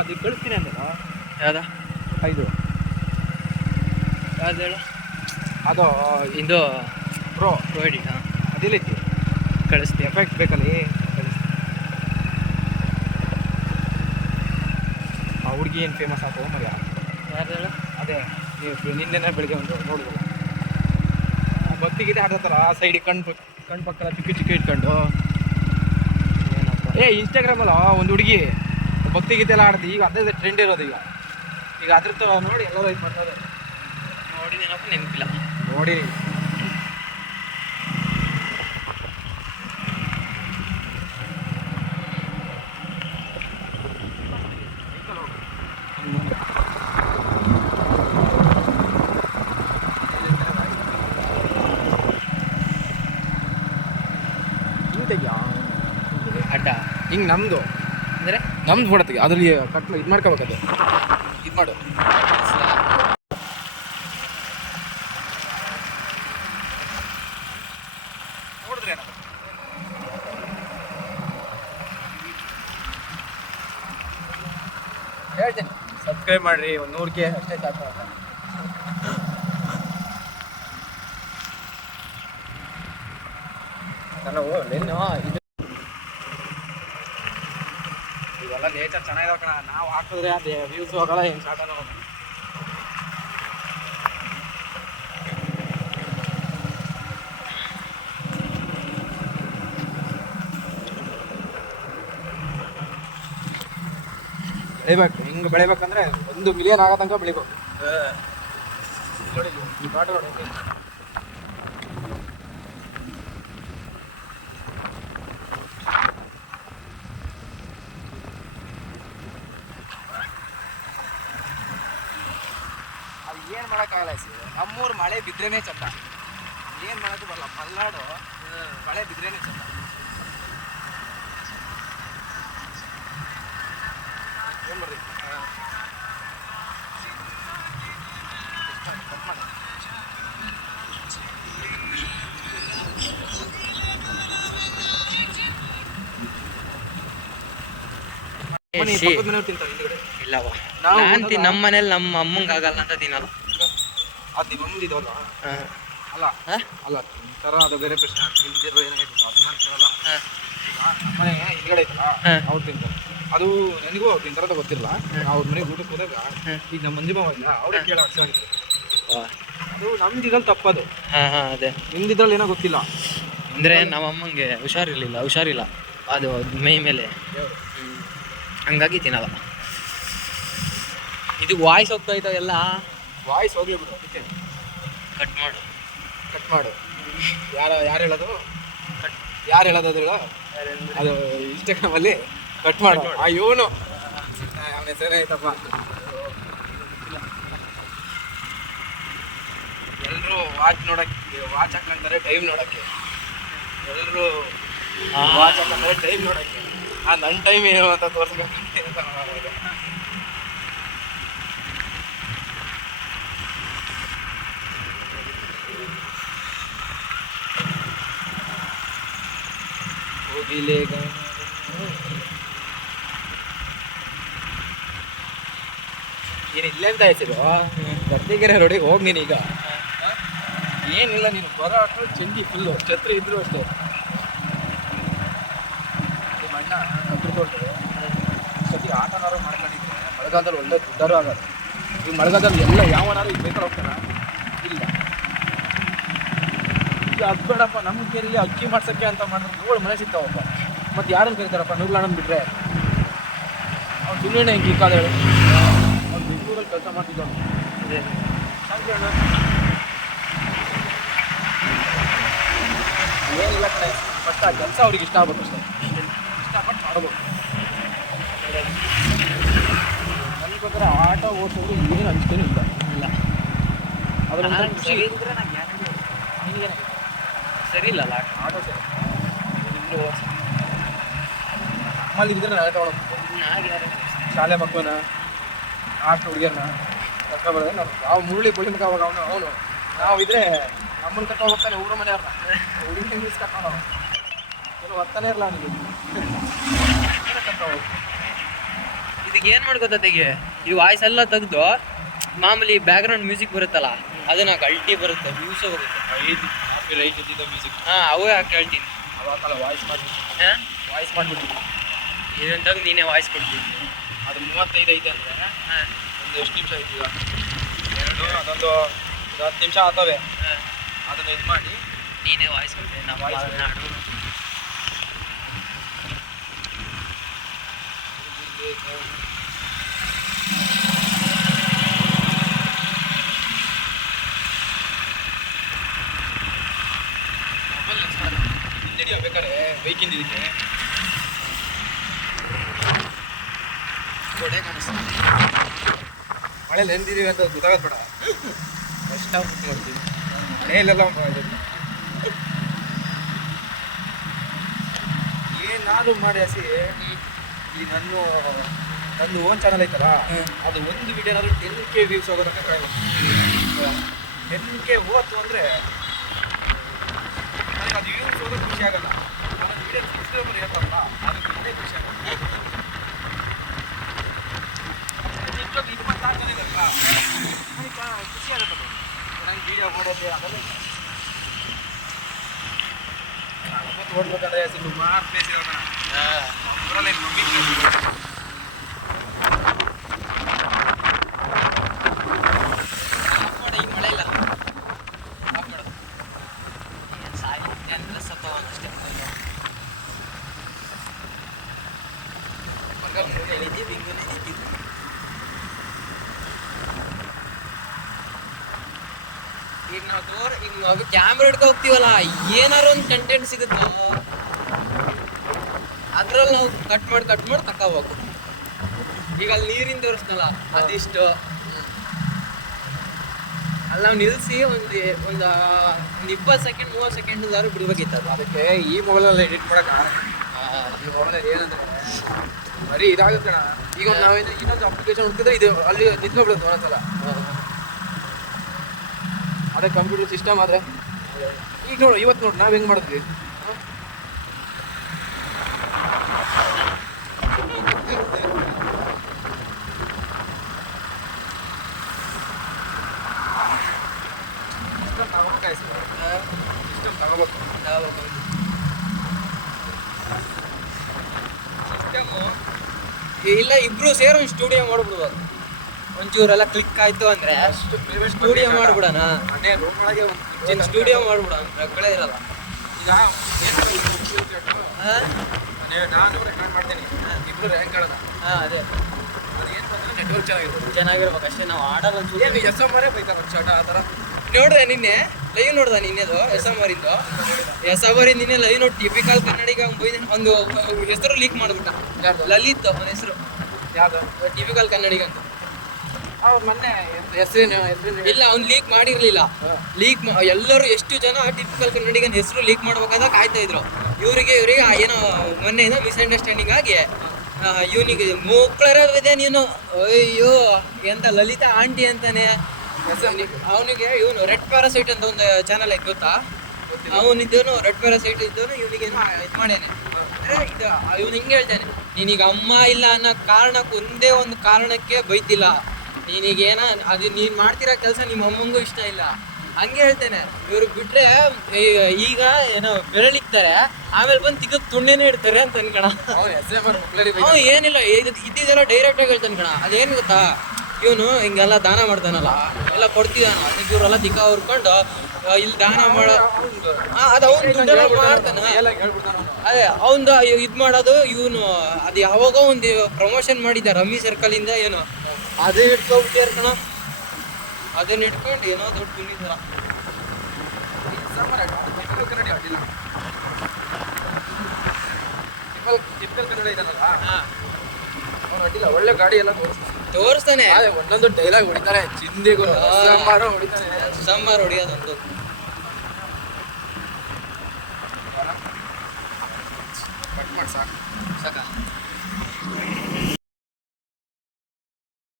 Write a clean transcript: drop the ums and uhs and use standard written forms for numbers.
ಅದು ಕಳಿಸ್ತೀನಿ ಅಂದಲ್ಲ. ಯಾವ್ದು ಇದು ಯಾವ್ದು ಹೇಳು? ಅದು ಇದು ಪ್ರೋ ಎಡಿಟ್. ಅದಿಲ್ಲೈತಿ, ಕಳಿಸ್ತೀನಿ. ಎಫೆಕ್ಟ್ ಬೇಕಲ್ಲಿ ಕಳಿಸ್ತೀನಿ. ಆ ಹುಡುಗಿ ಏನು ಫೇಮಸ್ ಆಗ್ತದೆ ಮರಿ? ಯಾವ್ದು ಹೇಳು? ಅದೇ ನೀವು ನಿನ್ನೆ ಬೆಳಿಗ್ಗೆ ಒಂದು ನೋಡಿದ್ರಲ್ಲ, ಭಕ್ತಿಗೀತೆ ಹಾಡ್ತಾರಲ್ಲ, ಆ ಸೈಡಿಗೆ ಕಣ್ಣು ಪಕ್ಕದ ಚಿಕ್ಕ ಚಿಕ್ಕ ಇಟ್ಕೊಂಡು. ಇನ್ಸ್ಟಾಗ್ರಾಮಲ್ಲ ಒಂದು ಹುಡುಗಿ ಭಕ್ತಿಗೀತೆ ಎಲ್ಲ ಆಡ್ದು, ಈಗ ಅದೇ ಟ್ರೆಂಡ್ ಇರೋದು. ಈಗ ಅದ್ರ ನೋಡಿ ಎಲ್ಲರೂ ಇದು ಮಾಡ್ತಾರೆ. ನೋಡಿ ನೆನಪಿಲ್ಲ ನೋಡಿ. ಅಡ್ಡ ಹಿಂಗೆ ನಮ್ಮದು ಅಂದರೆ ನಮ್ದು ಬಿಡತ್ತಿಗೆ ಅದ್ರಲ್ಲಿ ಇದು ಮಾಡ್ಕೋಬೇಕದು. ಇದು ಮಾಡು. ನೋಡಿದ್ರೆ ಹೇಳ್ತೀನಿ, ಸಬ್ಸ್ಕ್ರೈಬ್ ಮಾಡಿರಿ. ಒಂದು 100K ಅಷ್ಟೇ ಸಾಕು. ನಾನು ಇದು ಇವೆಲ್ಲ ನೇಚರ್ ಚೆನ್ನಾಗಿದಾವ ಕಣ. ನಾವು ಹಾಕಿದ್ರೆ ಅದೇ ವ್ಯೂಸ್ ಹೋಗಲ್ಲ, ಏನು ಸಾಕಲ್ಲ. ಬೆಳಿಬೇಕು. ಹಿಂಗೆ ಬೆಳಿಬೇಕಂದ್ರೆ 1 ಮಿಲಿಯನ್ ಆಗೋ ತನಕ ಬೆಳಿಬೇಕು. ನೋಡಿ ಈ ಪಾಠ ನೋಡಿ. ಅದು ಏನು ಮಾಡೋಕ್ಕಾಗಲ್ಲ. ನಮ್ಮೂರು ಮಳೆ ಬಿದ್ರೇನೆ ಚಂದ, ಏನು ಮಾಡೋದು ಬರಲ್ಲ. ಮಲೆನಾಡು ಮಳೆ ಬಿದ್ರೇನೆ ಚಂದ. ಏನು ಬರ್ರಿ ಇಲ್ಲವ, ನಮ್ಮ ಮನೇಲಿ ನಮ್ಮ ಅಮ್ಮಂಗೆ ಆಗಲ್ಲ ಅಂತ ತಿನ್ನಲ್ಲ. ಅದು ನಿಮ್ಮ ಅಮ್ಮದಿದವಲ್ಲ? ಅಲ್ಲ ಅಲ್ಲ, ಥರ ಅದು ಬೇರೆ ಪ್ರಶ್ನೆ. ಅದಲ್ಲ ಮನೆ ಹಿಂದ್ಗಡೆ ಐತಲ್ಲ, ಅವ್ರು ತಿಂತಾರೆ. ಅದು ನನಗೂ ಅವ್ರು ತಿಂತಾರದ ಗೊತ್ತಿರಲ್ಲ. ಅವ್ರ ಮನೆಗೆ ಊಟಕ್ಕೆ ಹೋದಾಗ ಈಗ ನಮ್ಮ ಮಂಜು ಮಾವ ಇಲ್ಲ, ಅವ್ರಿಗೆ ಕೇಳ ಆಗಿತ್ತು. ಅದು ನಮ್ದಿದ್ರಲ್ಲಿ ತಪ್ಪದು. ಅದೇ ನಿಮ್ದಿದ್ರಲ್ಲಿ ಏನೋ ಗೊತ್ತಿಲ್ಲ. ಅಂದರೆ ನಮ್ಮ ಅಮ್ಮಂಗೆ ಹುಷಾರಿಲ್ಲ ಅದು ಮೈ ಮೇಲೆ, ಹಂಗಾಗಿ ತಿನ್ನಲ್ಲ. ಇದು ವಾಯ್ಸ್ ಹೋಗ್ತಾ ಇದ್ದಾವ ಎಲ್ಲ. ವಾಯ್ಸ್ ಹೋಗ್ಲಿ ಬಿಡು, ಅದಕ್ಕೆ ಕಟ್ ಮಾಡು. ಯಾರು ಹೇಳೋದು? ಯಾರು ಹೇಳೋದು ಅದ್ರಲ್ಲ? ಅದು ಇನ್ಸ್ಟಾಗ್ರಾಮಲ್ಲಿ ಕಟ್ ಮಾಡು. ಇವನು ಅವನ ಹೆಸರೇ ಐತಪ್ಪ. ಎಲ್ಲರೂ ವಾಚ್ ಹಾಕೊಂತಾರೆ ಟೈಮ್ ನೋಡೋಕ್ಕೆ. ಎಲ್ಲರೂ ವಾಚ್ ಹಾಕೊಂತಾರೆ ಟೈಮ್ ನೋಡೋಕ್ಕೆ. ನನ್ನ ಟೈಮ್ ಏನು ಅಂತ ತೋರಿಸ್ಬೇಕು. ಹೋಗಿಲೇಗ ಏನು ಇಲ್ಲೇ ಅಂತ ಹೆಸರು ಗದ್ದಿಗೆರೆ ರೋಡಿಗೆ ಹೋಗಿ ನೀನೀಗ ಏನಿಲ್ಲ, ನೀನು ಬರೋ ಅಷ್ಟು ಚಂಡಿ ಫುಲ್ಲು ಛತ್ರಿ ಇದ್ರು ಅಷ್ಟೇ. ನಿಮ್ಮ ಅಣ್ಣ ಕದ್ದುಕೊಂಡು ಸತಿ ಆಟನಾರು ಮಾಡ್ಕೊಂಡಿದ್ರೆ ಮಳೆಗಾಲದಲ್ಲಿ ಒಳ್ಳೆ ದುಡ್ಡಾರು ಆಗೋದು. ಈಗ ಮಳೆಗಾಲದಲ್ಲಿ ಎಲ್ಲ ಯಾವನಾರು ಈಗ ಬೇಕಾದ್ರೆ ಹೋಗ್ತಾನ? ಇಲ್ಲ. ಈಗ ಅದು ಬೇಡಪ್ಪ, ನಮ್ಮ ಕೇರಿಲಿ ಅಕ್ಕಿ ಮಾಡ್ಸೋಕ್ಕೆ ಅಂತ ಮಾಡಿದ್ರೆ 7 ಮನೆ ಸಿಗ್ತಾವಪ್ಪ. ಮತ್ತು ಯಾರನ್ನು ಕರೀತಾರಪ್ಪ? ನೂರ್ಲಣ್ಣನ ಬಿಟ್ಟರೆ ಅವ್ನು ಸುಮ್ಮನೆ ಹೆಂಗೆ ಈ ಕಾಲ ಹೇಳಿ. ಅವ್ನು ಬೆಂಗಳೂರಲ್ಲಿ ಕೆಲಸ ಮಾಡ್ತಿದ್ದವನು. ಅದೇ ಅಣ್ಣ ಏನಿಲ್ಲ ಕಡೆ, ಫಸ್ಟ್ ಆ ಕೆಲಸ ಅವ್ರಿಗೆ ಇಷ್ಟ ಆಗ್ಬೇಕು ಅಷ್ಟೇ. ಇಷ್ಟಪಟ್ಟು ಮಾಡ್ಬೇಕು. ನನಗೆ ಗೊತ್ತರ ಆಟ ಓಡಿಸೋದು ಏನು ಅನಿಸ್ತೇನೆ ಇಲ್ಲ. ಅದರ ಸರಿ ಇದ್ರೆ ನಾನು ಗ್ಯಾರಂಟಿ. ನಿನಗೇನೆ ಸರಿ ಇಲ್ಲ ಆಟೋ ಸರಿ ನಮ್ಮಲ್ಲಿ ಇದ್ರೆ ನಾಳೆ ತಗೊಳ್ಳೋದು. ಶಾಲೆ ಮಕ್ಕಳನ್ನ ಆಟೋ ಹುಡುಗಿಯರನ್ನ ಕರ್ಕೊಬಾರ್ದೆ. ನಾವು ಯಾವ ಮುರುಳಿ ಬಳ್ಳಿ ಮಗ ಅವಾಗ ಅವನು ನಾವಿದ್ರೆ ನಮ್ಮನ್ನು ಕರ್ಕೊಂಡು ಹೋಗ್ತಾನೆ ಊರ ಮನೆಯವ್ರನ್ನ. ಹುಡುಗಿ ಇಂಗ್ಲೀಷ್ ಕರ್ಕೊಂಡು ಕೆಲವು ಬರ್ತಾನೆ ಇರಲ್ಲ ಅವನಿಗೆ ಕರ್ಕೊಂಡು ಹೋಗಿ. ಇದಕ್ಕೆ ಏನ್ ಮಾಡ್ಕೋತ ತೆಗಿ ಈ ವಾಯ್ಸ್ ಎಲ್ಲ ತೆಗ್ದು ಮಾಮೂಲಿ ಬ್ಯಾಕ್ಗ್ರೌಂಡ್ ಮ್ಯೂಸಿಕ್ ಬರುತ್ತಲ್ಲ ಅದನ್ನ ಅಲ್ಟಿ ಬರುತ್ತೆ ವ್ಯೂಸ್ ಹೋಗುತ್ತೆ ಮ್ಯೂಸಿಕ್ ಅವೇ ಹಾಕಿ ಹೇಳ್ತೀನಿ ಅವಾಗಲ್ಲ ವಾಯ್ಸ್ ಮಾಡಿಬಿಟ್ಟು ವಾಯ್ಸ್ ಮಾಡಿಬಿಟ್ಟು ಇದಂತಾಗ ನೀನೇ ವಾಯ್ಸ್ ಕೊಡ್ತೀನಿ ಅದು 35 ಐತೆ ಅಂದರೆ ಒಂದು ಎಷ್ಟು ನಿಮಿಷ ಐತಿ ಈಗ 2 ಅದೊಂದು 10 ನಿಮಿಷ ಆಗ್ತವೆ ಅದನ್ನು ಇದು ಮಾಡಿ ನೀನೇ ವಾಯ್ಸ್ ಕೊಡ್ತೀನಿ ನಾವು ವಾಯ್ಸ್ ನಾಡು ಹಿಂದಿಡಿಯೋ ಬೇಕಾರೆ ಬೈಕಿಂದ ಇದಕ್ಕೆ ಕೊಡೆ ಕಾಣಿಸ್ತೀನಿ ಮಳೆ ನೆಂದಿದ್ದೀವಿ ಅಂತ ಗೊತ್ತಾಗದ್ ಬೇಡ ಕಷ್ಟ ಮಾಡ್ತೀವಿ ಮನೆಯಲ್ಲೆಲ್ಲ ಏನಾದ್ರು ಮಾಡಿ ಹಸಿ ಈ ನಂದು ಓನ್ ಚಾನಲ್ ಐತಲ್ಲ ಅದು ಒಂದು ವಿಡಿಯೋನಾದ್ರು 10K ವ್ಯೂಸ್ ಹೋಗೋದಕ್ಕೆ ಕಡಿಮೆ 10K ಹೋಯ್ತು ಅಂದರೆ ನನಗೆ ಅದು ವ್ಯೂಸ್ ಹೋಗೋದು ಖುಷಿ ಆಗಲ್ಲ ನಾನು ವಿಡಿಯೋ ಸಬ್ಸ್ಕ್ರೈಬರ್ ಇರ್ತಾರಲ್ಲ ಅದಕ್ಕೆ ಇದೇ ಖುಷಿ ಆಗುತ್ತೆ ಇದು ಮಾತಾಡ್ತಾನೆ ಇರಲ್ಲ ಖುಷಿ ಆಗುತ್ತೆ ನನಗೆ ವಿಡಿಯೋ ಮಾಡೋದು ಅದೆಲ್ಲ ನೋಡ್ಬೇಕಂದ್ರೆ ಸುಮಾರು ಪ್ಲೇಸ್ ಇರೋಣ ಊರಲ್ಲಿ ಮಮ್ಮಿ ಈ ಮಳೆ ಇಲ್ಲ ಸಾಯಿ ಎಲ್ಲ ಸತ್ತೋಗಷ್ಟೇ ಈಗ ನಾವು ಕ್ಯಾಮ್ರಾ ಹಿಡ್ಕೊ ಹೋಗ್ತೀವಲ್ಲ ಏನಾರು ಒಂದು ಕಂಟೆಂಟ್ ಸಿಗುತ್ತೋ ಅದ್ರಲ್ಲಿ ನಾವು ಕಟ್ ಮಾಡಿ ತಗೋಬೇಕು. ಈಗ ಅಲ್ಲಿ ನೀರಿನ ತೋರಿಸ್ನಲ್ಲ ಅದಿಷ್ಟು ಅಲ್ಲಿ ನಾವು ನಿಲ್ಲಿಸಿ ಒಂದು 20 ಸೆಕೆಂಡ್ 30 ಸೆಕೆಂಡ್ ಬಿಡ್ಬೇಕಿತ್ತು ಅದು. ಅದಕ್ಕೆ ಈ ಮೊಬೈಲಲ್ಲಿ ಎಡಿಟ್ ಮಾಡೋಕೆ ಈ ಮೊಬೈಲಲ್ಲಿ ಏನಂದರೆ ಬರೀ ಇದಾಗುತ್ತೆ ಕಣ. ಈಗ ನಾವೇನು ಇನ್ನೊಂದು ಅಪ್ಲಿಕೇಶನ್ ಹುಡುಕಿದ್ರೆ ಇದು ಅಲ್ಲಿ ನಿಂತ್ಕೊಬಿಡುತ್ತೆ ಒಂದೊಂದ್ಸಲ. ಅದೇ ಕಂಪ್ಯೂಟರ್ ಸಿಸ್ಟಮ್ ಆದರೆ ಈಗ ನೋಡು ಇವತ್ತು ನೋಡು ನಾವು ಹೆಂಗೆ ಮಾಡಿದ್ವಿ. ಸಿಸ್ಟಮ್ ತಗೋಬೇಕು. ಇಲ್ಲ ಇಬ್ರು ಸೇರಿ ಒಂದು ಸ್ಟುಡಿಯೋ ಮಾಡ್ಬಿಡ್ಬೋದು. ಒಂಚೂರೆಲ್ಲ ಕ್ಲಿಕ್ ಆಯ್ತು ಅಂದ್ರೆ ಸ್ಟುಡಿಯೋ ಮಾಡ್ಬಿಡೋಣ. ಮನೆ ರೂಮ್ ಒಳಗೆ ಒಂದು ಸ್ಟುಡಿಯೋ ಮಾಡ್ಬಿಡೋಣ. ರಗಳೆ ಇರಲ್ಲ. ಈಗ ನಾನು ರೆಕಾರ್ಡ್ ಮಾಡ್ತೀನಿ, ಇಬ್ರು ರ್ಯಾಂಕ್ ಆಡೋಣ. ಅದೇ ಅದೇನು ಬಂದರೆ ನೆಟ್ವರ್ಕ್ ಚೆನ್ನಾಗಿರ್ಬೇಕು ಅಷ್ಟೇ. ನಾವು ಆಡೋದು ಒಂದು SM ಬೈತಾರೆ ಒಂದು ಶಾಟ ಆ ಥರ. ನೋಡ್ದೆ ನಿನ್ನೆ ಲೈವ್ ನೋಡ್ದ ನಿನ್ನೆದು SM ನಿನ್ನೆ ಲೈವ್ ನೋಡಿ ಟಿಪಿಕಲ್ ಕನ್ನಡಿಗ ಒಂದು ಹೆಸರು ಲೀಕ್ ಮಾಡ್ಬಿಟ್ಟ. ಲಲಿತ್ ಅವನ ಹೆಸರು ಯಾವುದು ಟಿಪಿಕಲ್ ಕನ್ನಡಿಗ ಅಂತ. ಮೊನ್ನೆ ಹೆಸರೇನು ಇಲ್ಲ ಅವ್ನು ಲೀಕ್ ಮಾಡಿರ್ಲಿಲ್ಲ. ಎಲ್ಲರೂ ಎಷ್ಟು ಜನ ಟಿಪಿಕಲ್ ಕನ್ನಡಿಗನ ಹೆಸರು ಲೀಕ್ ಮಾಡ್ಬೇಕಾದಾಗ ಕಾಯ್ತಾ ಇದ್ರು. ಇವರಿಗೆ ಏನೋ ಮೊನ್ನೆ ಮಿಸ್ಅಂಡರ್ಸ್ಟ್ಯಾಂಡಿಂಗ್ ಆಗಿ ಇವನಿಗೆ ಮೂಕ್ಳರವಿದೆ ನೀನು ಅಯ್ಯೋ ಎಂತ ಲಲಿತಾ ಆಂಟಿ ಅಂತಾನೆ. ಅವನಿಗೆ ಇವನು ರೆಡ್ ಪ್ಯಾರಾಸೈಟ್ ಅಂತ ಒಂದು ಚಾನಲ್ ಐತೆ ಗೊತ್ತಾ? ಅವನಿದ್ದೇನು ರೆಡ್ ಪ್ಯಾರಾಸೈಟ್ ಇದ್ದವನು ಇವನಿಗೇನು ಇದು ಮಾಡ್ಯಾನೆ. ಅಂದರೆ ಇದು ಇವನು ಹಿಂಗೆ ಹೇಳ್ತಾನೆ, ನೀನೀಗ ಅಮ್ಮ ಇಲ್ಲ ಅನ್ನೋ ಕಾರಣಕ್ಕೆ ಒಂದೇ ಒಂದು ಕಾರಣಕ್ಕೆ ಬೈತಿಲ್ಲ. ನೀನೀಗೇನ ಅದು ನೀನು ಮಾಡ್ತಿರೋ ಕೆಲಸ ನಿಮ್ಮ ಅಮ್ಮಂಗೂ ಇಷ್ಟ ಇಲ್ಲ ಹಂಗೆ ಹೇಳ್ತೇನೆ. ಇವ್ರಿಗೆ ಬಿಟ್ರೆ ಈಗ ಏನೋ ಬೆರಳಿಕ್ತಾರೆ, ಆಮೇಲೆ ಬಂದು ತಿಕ್ಕಕ್ಕೆ ತುಣ್ಣೇನೆ ಇಡ್ತಾರೆ ಅಂತ ಅನ್ಕಣ. ಏನಿಲ್ಲ ಇದ್ದಿದ್ದೆಲ್ಲ ಡೈರೆಕ್ಟಾಗಿ ಹೇಳ್ತಾನೆ ಕಣ. ಅದೇನು ಗೊತ್ತಾ, ಇವನು ಹಿಂಗೆಲ್ಲ ದಾನ ಮಾಡ್ತಾನಲ್ಲ, ಎಲ್ಲ ಕೊಡ್ತಿದ್ದಾನ, ಇವರೆಲ್ಲ ತಿಕ್ಕ ಹುರ್ಕೊಂಡು ಇಲ್ಲಿ ದಾನ ಮಾಡೋ ಅದು ಅವ್ನು ದುಡ್ಡೆಲ್ಲ ಮಾಡ್ತಾನೆ. ಅದೇ ಅವನು ಇದು ಮಾಡೋದು ಇವನು ಅದು ಯಾವಾಗೋ ಒಂದು ಪ್ರಮೋಷನ್ ಮಾಡಿದ್ದ ರಮ್ಮಿ ಸರ್ಕಲಿಂದ ಏನೋ ಅದೇ ಇಟ್ಕೊಬಿಟ್ಟಿಯಾರ ಕಣ. ಅದನ್ನ ಇಟ್ಕೊಂಡು ಏನೋ ದೊಡ್ಡ ತುಳಿದಾರ. ಕನ್ನಡ ಇದ್ದಾನಲ್ಲ ಅವ್ನು ಅಡ್ಡಿಲ್ಲ, ಒಳ್ಳೆ ಗಾಡಿ ಎಲ್ಲ ತೋರಿಸ್ತಾನೆ. ಒಂದೊಂದು ಡೈಲಾಗ್ ಹೊಡಿತಾರೆ, ಚಿಂದಿಗೂ ಹೊಡಿತಾನೆ. ಸಾಂಬಾರು ಹೊಡಿಯೋದೊಂದು ಕಟ್ ಮಾಡಿ ಸಾಕು ಸಾಕ.